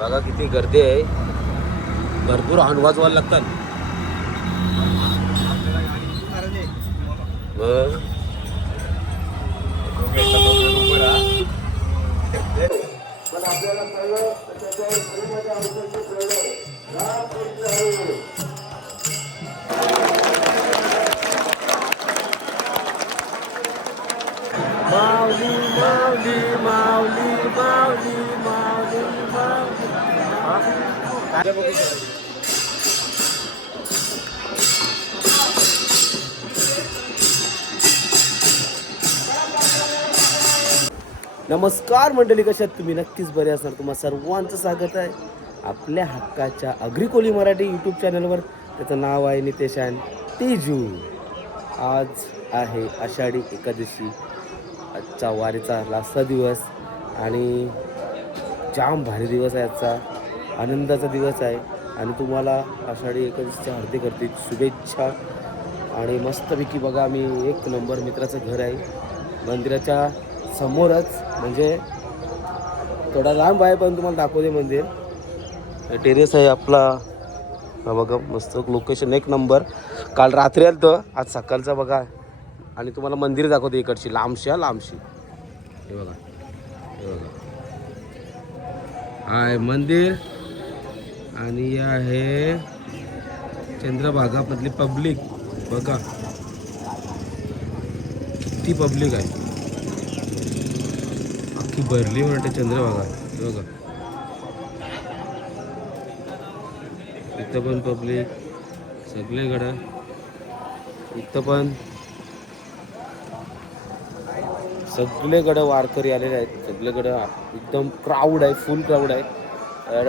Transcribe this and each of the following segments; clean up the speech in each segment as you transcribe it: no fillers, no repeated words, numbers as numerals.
बघा किती गर्दी आहे, भरपूर हॉर्न वाजवायला लागतात. माऊली माऊली माऊली माऊली माऊली माऊली. नमस्कार मंडळी, कशात तुम्ही? नक्कीच बरे असणार. तुम्हा सर्वांचं स्वागत आहे आपल्या हक्काच्या अग्रिकोली मराठी यूट्यूब चॅनलवर. त्याचं नाव आहे नितेश अँड तेजू. आज आहे आषाढी एकादशी, आजचा वारीचा लास्टचा दिवस आणि जाम भारी दिवस आहे आजचा, आनंदाचा दिवस आहे. आणि तुम्हाला आषाढी एकादशीच्या हार्दिक हार्दिक शुभेच्छा. आणि मस्तपैकी बघा, मी एक नंबर मित्राचं घर आहे मंदिराच्या समोरच, म्हणजे थोडा लांब आहे पण तुम्हाला दाखवते मंदिर. टेरेस आहे आपला, हा बघा मस्त लोकेशन एक नंबर. काल रात्री आलं तर आज सकाळचा बघा. आणि तुम्हाला मंदिर दाखवते इकडची लांबशी लांबशी. हे बघा, हे बघा, हा आहे मंदिर. आणि हे आहे चंद्रभागामधली पब्लिक. बघा किती पब्लिक आहे, अख्खी भरली वाटते चंद्रभागा. हे बघा इथं पण पब्लिक सगळीकडं, इथं पण सगळीकडं वारकरी आलेले आहेत. सगळीकडं एकदम क्राऊड आहे, फुल क्राऊड आहे. तर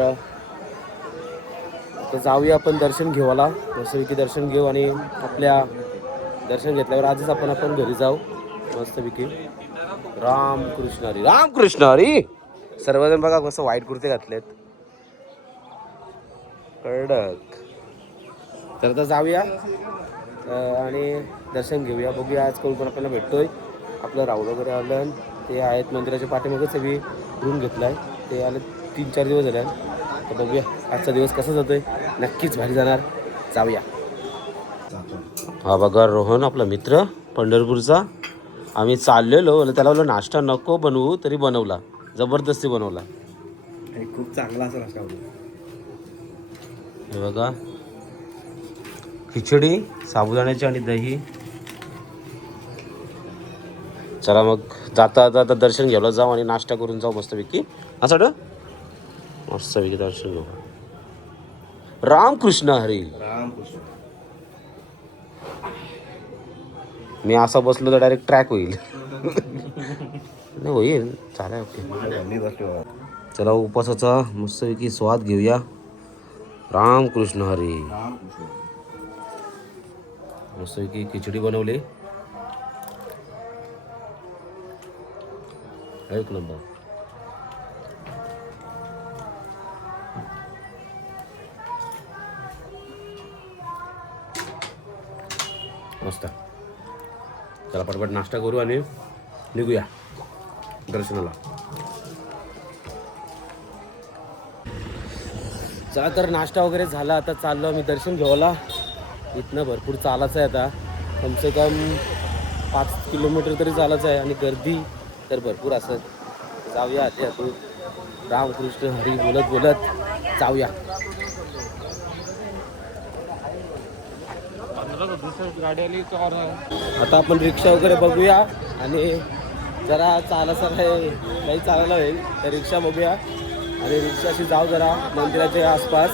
आता जाऊया आपण दर्शन घेवायला. मस्तपैकी दर्शन घेऊ आणि आपल्या दर्शन घेतल्यावर आजच आपण घरी जाऊ मस्तपैकी. रामकृष्ण हरी, रामकृष्ण हरी. सर्वजण बघा कसं व्हाईट कुर्ते घातलेत, कडक. तर आता जाऊया आणि दर्शन घेऊया. बघूया आज कोण कोण आपल्याला भेटतोय. आपलं राहुल वगैरे आलं, ते आहेत मंदिराच्या पाठीमागे सगळी रूम घेतला आहे. ते आले 3-4 दिवस झाले. तर बघूया आजचा दिवस कसा जातोय, नक्कीच भारी जाणार. जाऊया. हा बघा रोहन आपला मित्र पंढरपूरचा. आम्ही चाललेलो, त्याला बोललो नाश्ता नको बनवू, तरी बनवला, जबरदस्ती बनवला. खूप चांगला असा नाश्ता होता. हे बघा खिचडी साबुदाण्याची आणि दही. चला मग जाता जाता दर्शन घ्यायला जाऊ आणि नाश्ता करून जाऊ मस्तपैकी. असं मस्तपैकी दर्शन घेऊ. रामकृष्ण हरी. रामकृष्ण. मी असा बसलो तर डायरेक्ट ट्रॅक होईल. नाही होईल, चालेल. ओके, चला उपासाचा मस्तपैकी स्वाद घेऊया. रामकृष्ण हरी. मस्तपैकी खिचडी बनवली, एक नंबर. मस्त. चला पटपट नाश्ता करू आणि निघूया दर्शनाला. चला तर नाश्ता वगैरे झाला, आता चाललो आम्ही दर्शन घ्यायला. इथनं भरपूर चालायचं आहे, आता कमसे कम 5 किलोमीटर तरी चालायचं आहे. आणि गर्दी तर भरपूर असत. जाऊया आधी तू रामकृष्ण हरी बोलत बोलत जाऊया. आता आपण रिक्षा वगैरे बघूया आणि जरा चालायचं आहे, काही चालायला होईल तर रिक्षा बघूया आणि रिक्षाशी जाऊ जरा मंदिराच्या आसपास.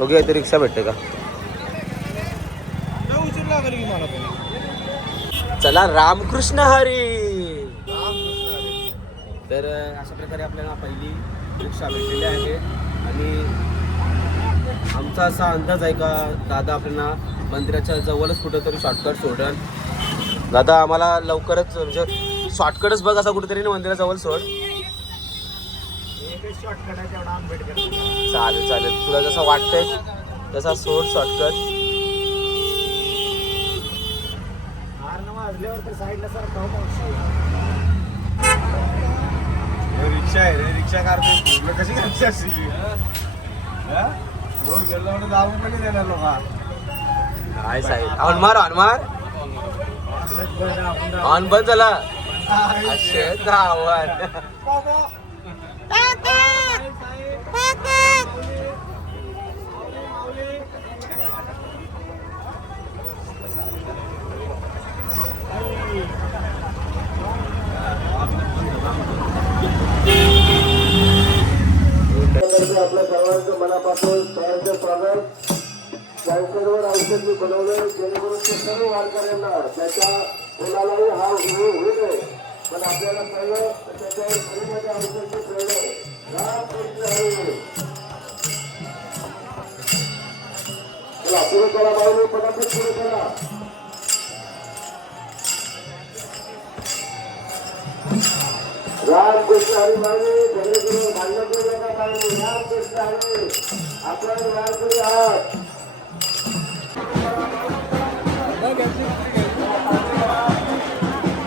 बघूया इथे रिक्षा भेटते का. चला रामकृष्ण हरी. तर अशा प्रकारे आपल्याला पहिली रिक्षा भेटलेली आहे. आणि आमचा असा अंदाज आहे का दादा आपल्याला मंदिराच्या जवळच कुठेतरी शॉर्टकट सोडल. दादा आम्हाला लवकरच, म्हणजे शॉर्टकटच बघ असा कुठेतरी ना मंदिराजवळ सोड. चालेल चालेल, तुला जसं वाटतंय तसा सोड शॉर्टकट. रिक्षा आहे रे रिक्षा काढते पूर्ण कशी रिक्षा असते हो गेलो म्हणून जाऊन पण देणार लोक काय साहेब ऑन बंद झाला असे धावण आपल्या सर्वांचं मनापासून तयारचं स्वागत. कॅन्सरवर औषध मी बनवलं जेणेकरून ते सर्व वारकऱ्यांना त्याच्या मुलालाही हा होऊ नये, पण आपल्याला कळलं त्याच्यावर शरीराच्या औषधची प्रेरणा चला पुढे करा माऊली पटापट पुढे करा. रामकृष्ण हरी माऊली सगळीकडे भांडण करू नका माऊली. रामकृष्ण हरी आपण वारकरी आहात.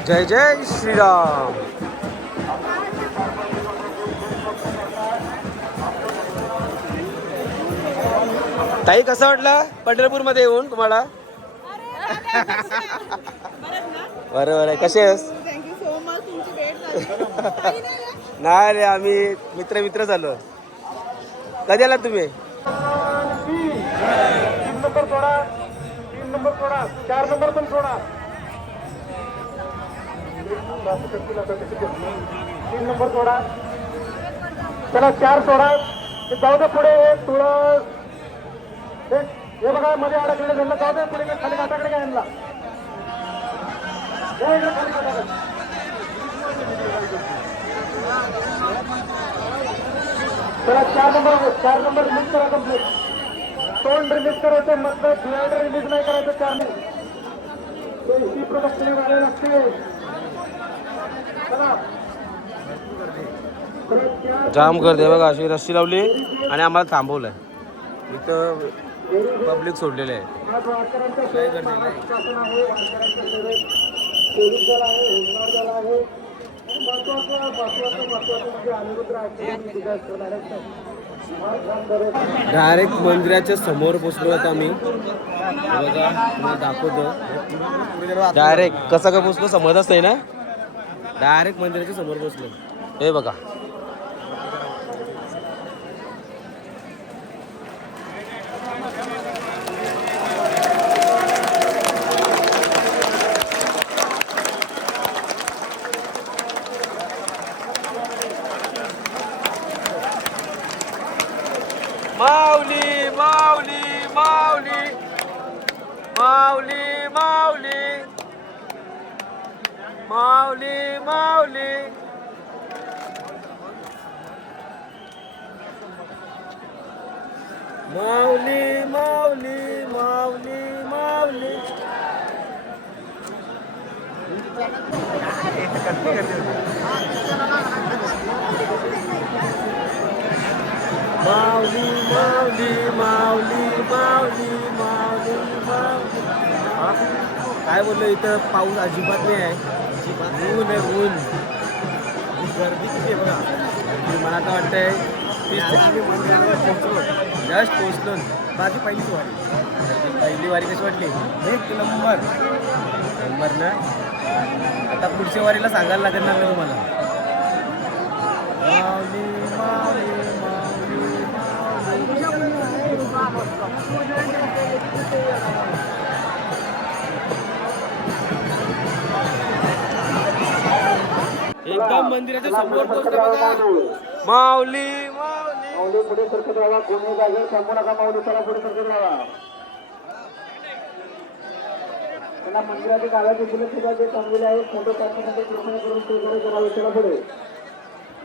जय जय श्रीराम. ताई कसं वाटलं पंढरपूर मध्ये येऊन तुम्हाला? बरोबर आहे. कसे आहेस? Thank you so much. तुमची भेट झाली. नाही रे आम्ही मित्र झालो. कधी आलात तुम्ही? 3 नंबर सोडा, 3 नंबर सोडा, 4 नंबर पण सोडा. 3 नंबर सोडा. चला 4 सोडा. ते जाऊ दे पुढे. तुळस हे बघा मध्ये अडकलेलं झालं. जाऊ दे पुढे खाली घाटाकडे काय आणला खाली घाटाकडे. चला 4 नंबर रिलीज करा कंप्लीट. तोंड रिलीज करायचं मतलब ब्लड रिलीज नाही करायचं. 4 मिनिट ही प्रदक्षिणे व्हायला लागते. चला जाम गर्दी आहे बघा. अशी रस्सी लावली आणि आम्हाला थांबवलंय. इथं पब्लिक सोडलेले आहे. आज वारकऱ्यांच्या सेवेत महाराष्ट्र शासन आहे. वारकऱ्यांच्या सेवेत पोलीस दल आहे, होमगार्ड दल आहे. महत्वाचं म्हणजे अनिरुद्ध डायरेक्ट मंदिराच्या समोर पोचलो होतो आम्ही. बघा तुम्हाला दाखवतो. डायरेक्ट कसं काय पोचलो समजच नाही ना. डायरेक्ट मंदिराच्या समोर पोचलो. हे बघा माऊली माऊली माऊली माऊली माऊली माऊली माऊली माऊली माऊली माऊली माऊली. माऊली माऊली माऊली माऊली माऊली माऊली. काय बोललो इथं पाऊस अजिबात नाही आहे. ऊन आहे ऊन. गर्दी किती आहे बघा. मला तर वाटतंय आम्ही मंदिरावर पोहोचलो. जस्ट पोहोचलो. माझी पहिली वारी कशी वाटली? 1 नंबर ना. आता पुढच्या वारीला सांगायला लागेल ना तुम्हाला. माऊली माऊली एकदम मंदिराच्या समोर पोहोचले बघा. माऊली माऊली माऊली पुढे सरकत राहा. कोणी जागेवर थांबू नका. माऊली चला पुढे सरकत राहा. त्यांना मंदिराचे कागद फुले सुद्धा जे चांगले आहेत फोटो काढण्यासाठी कृपया करून सहकार्य करावे. चला पुढे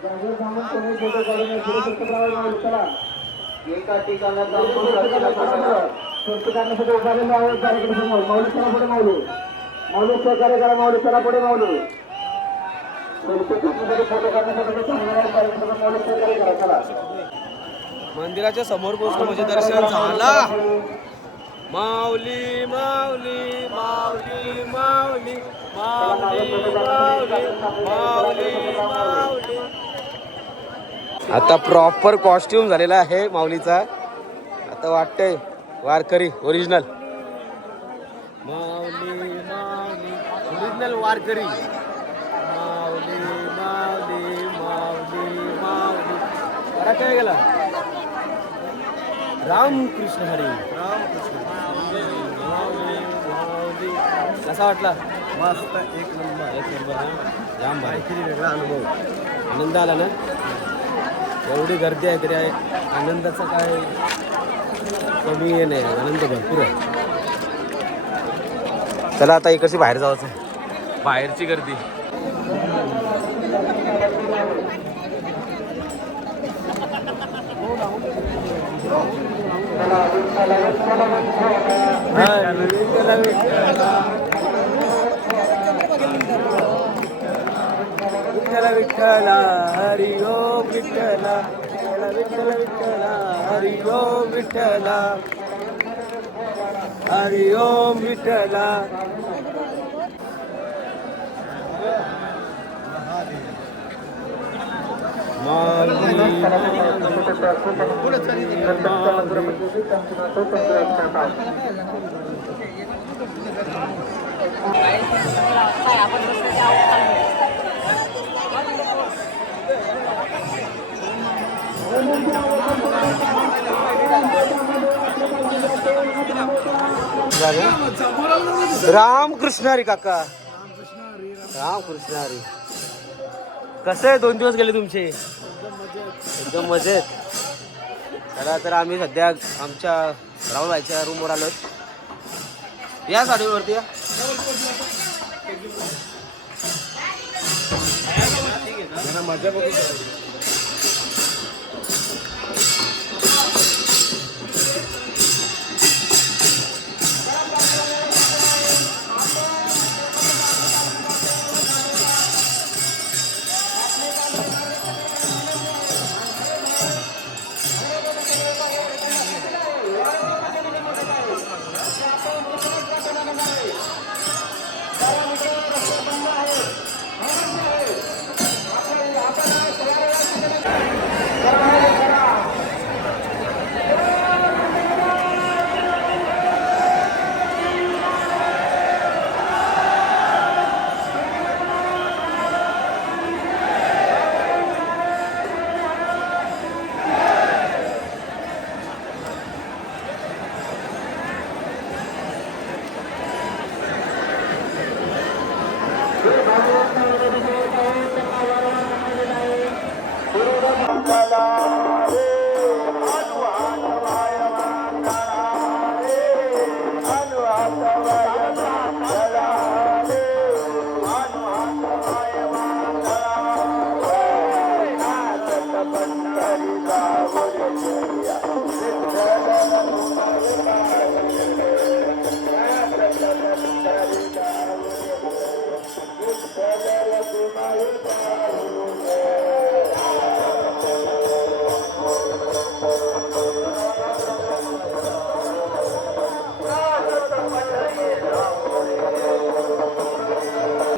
जागेवर थांबून कोणी फोटो काढू नये. पुढे सरकत राहा. माऊली चला. एका ठिकाणात करण्यासाठी उभारलेले आहेत कार्यक्रम. माऊली चला पुढे. माऊली सहकार्य करा. माऊली चला पुढे. माऊली फोटो काढण्यासाठी चांगला कार्यक्रम. माऊली सहकार्य करा. चला मंदिराच्या समोर पोहोचलो म्हणजे दर्शन झालं. माऊली माऊली माऊली माऊली माऊली माऊली माऊली माऊली आता प्रॉपर कॉस्ट्युम झालेला आहे माऊलीचा. आता वाटतंय वारकरी ओरिजिनल माऊली माऊली ओरिजिनल वारकरी माऊली माऊली माऊली माऊली. अरे काय गेला रामकृष्ण हरी रामकृष्ण माऊली माऊली. कसा वाटला? मस्त एक नंबर. जाम भारी. काहीतरी वेगळा अनुभव. आनंद आला ना? एवढी गर्दी आहे तरी आहे आनंदाचा काय कमी आहे नाही, आनंद भरपूर आहे. चला आता इकडची बाहेर जायचं, बाहेरची गर्दी. विठ्ठल विठ्ठल हरी ओम विठ्ठल विठ्ठल विठ्ठल हरी ओम विठ्ठल हरी ओम विठ्ठल. रामकृष्ण हरी काका, रामकृष्ण हरी. कसं आहे 2 दिवस गेले तुमचे? एकदम मजेत. चला तर आम्ही सध्या आमच्या राहुल भाईच्या रूमवर आलो. या साडीवरती या. मजा बघू.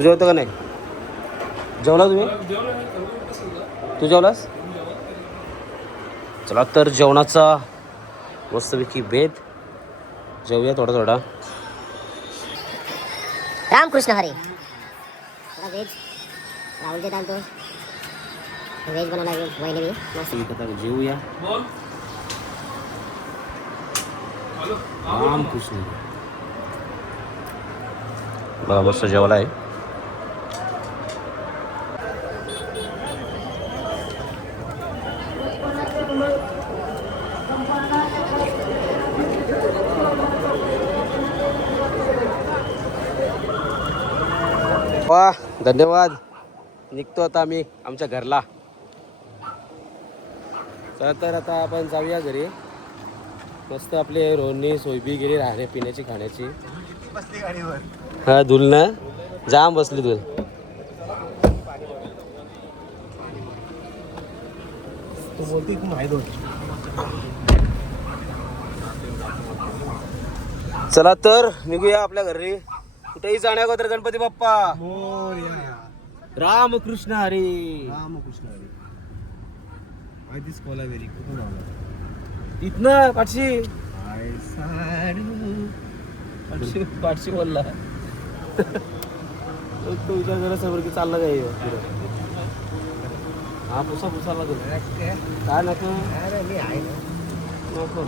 जेवतो का नाही? जेवला तुम्ही? तू जेवलास? चला तर जेवणाचा मस्तपैकी बेत जेवूया थोडा थोडा. रामकृष्ण हरी. व्हेज राहुलचे दाल तो व्हेज बनवला वहिनी मी मस्त. जेवूया. रामकृष्ण बघा मस्त जेवला आहे. वा धन्यवाद. निघतो आता आम्ही आमच्या घरला. चला तर आता आपण जाऊया घरी. मस्त आपले रोडनी सोयबी गेली राहण्या पिण्याची खाण्याची. बसली गाडीवर. हा धुल ना जाम बसली धुल. तू बोलते की माहीत होत. चला तर निघूया आपल्या घरी. कुठेही जाण्याअगोदर गणपती बाप्पा मोरया. रामकृष्ण हरी. रामकृष्ण हरी. आय दिस कोलावेरी कुठून आला इथनं पाठशी आय साडू पाठशी बोलला तो विचार करा समोर की चालला काय पुढं. हा पुसा लागेल काय नको अरे मी आहे नको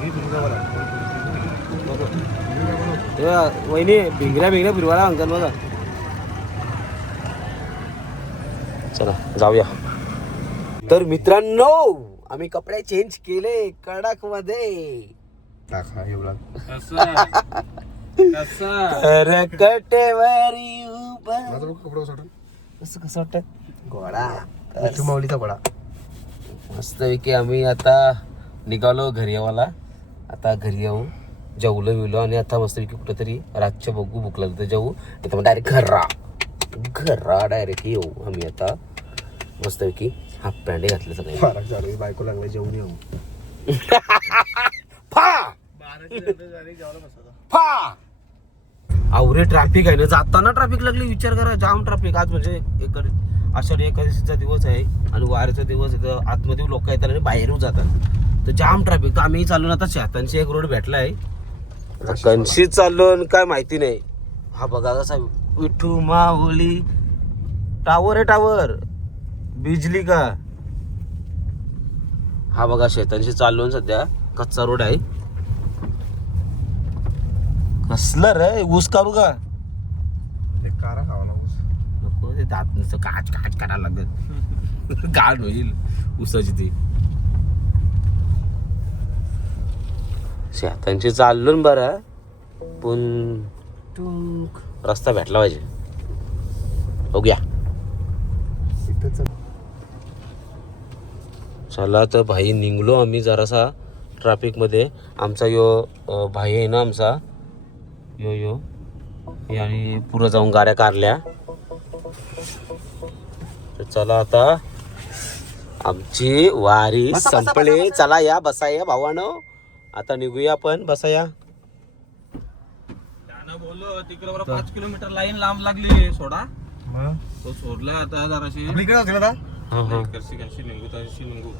घे तुझा बरा नको वहिनी भिंगऱ्या फिरवायला सांगतात बघा. चला जाऊया. तर मित्रांनो आम्ही कपडे चेंज केले कडक मध्ये. टाका एवढा कटवरी उभा. माझा कपडा सोडून कसं कसं वाटत घोडा तू माऊलीचा बडा मस्त पैकी आम्ही आता निघालो घरी यावाला. आता घरी येऊ जेवलो आणि आता मस्त पैकी कुठेतरी रातच्या बघू भूक लागली तर जेवू नाही तर मग डायरेक्ट घरा डायरेक्ट येऊ आम्ही आता मस्त पैकी हाफ पॅन्ट घातले सगळे. फारक झालं बायको लागला जेवून येऊ आवरे ट्रॅफिक आहे ना जाताना ट्रॅफिक लागली विचार करा जाम ट्रॅफिक. आज म्हणजे आषाढी एकादशीचा दिवस आहे आणि वारीचा दिवस आहे तर आतमध्ये लोक येतात आणि बाहेरून जातात तर जाम ट्रॅफिक. तर आम्ही चालून आता शेतांशी एक रोड भेटला आहे कणशी चालून काय माहिती नाही. हा बघा कसा विठू माऊली टावर आहे टावर बिजली का. हा बघा शेतांशी चालून सध्या कच्चा रोड आहे. कसलं रे ऊस काढू का एक कारा खावा ना ऊस नको ते दात नुसतं काच करायला लागत गाड होईल ऊसाची ती. शेतांची चाललो ना बरं पण रस्ता भेटला पाहिजे. बघूया इथंच चला तर भाई निघलो आम्ही जरासा ट्रॅफिकमध्ये. आमचा यो भाई आहे ना आमचा यो आणि पुढं जाऊन गाड्या कारल्या. तर चला आता आमची वारी संपली. चला या बसा या भावानो आता निघूया आपण बसा या. बोललो तिकडे बरं 5 किलोमीटर लाईन लांब लागली सोडा मग तो सोडला आता जराशी आपल्या इकडे होते ना हा हा करशी निघू